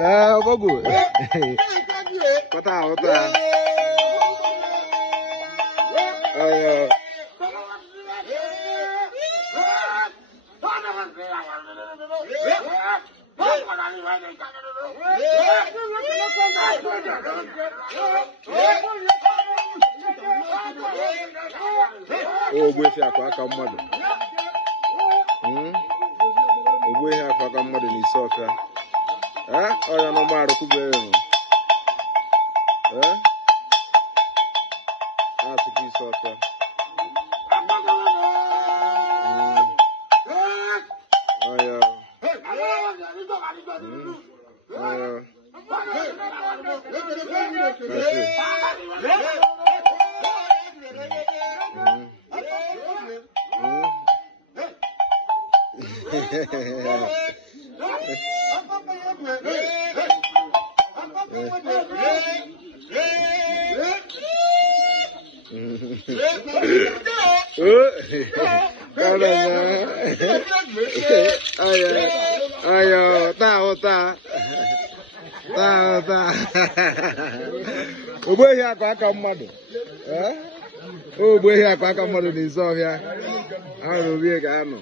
Obogo. Kota. Ogwe akwa aka mmadụ. Ogwe akwa aka mmadụ n'isi ọka. Ọya no maro kubero. Tuki soka. Aya. Ayo, tahu. Ogbehi aka mmadụ. Ogbehi aka mmadụ n'isi ọhịa. Ahụrụ obi ga anọ.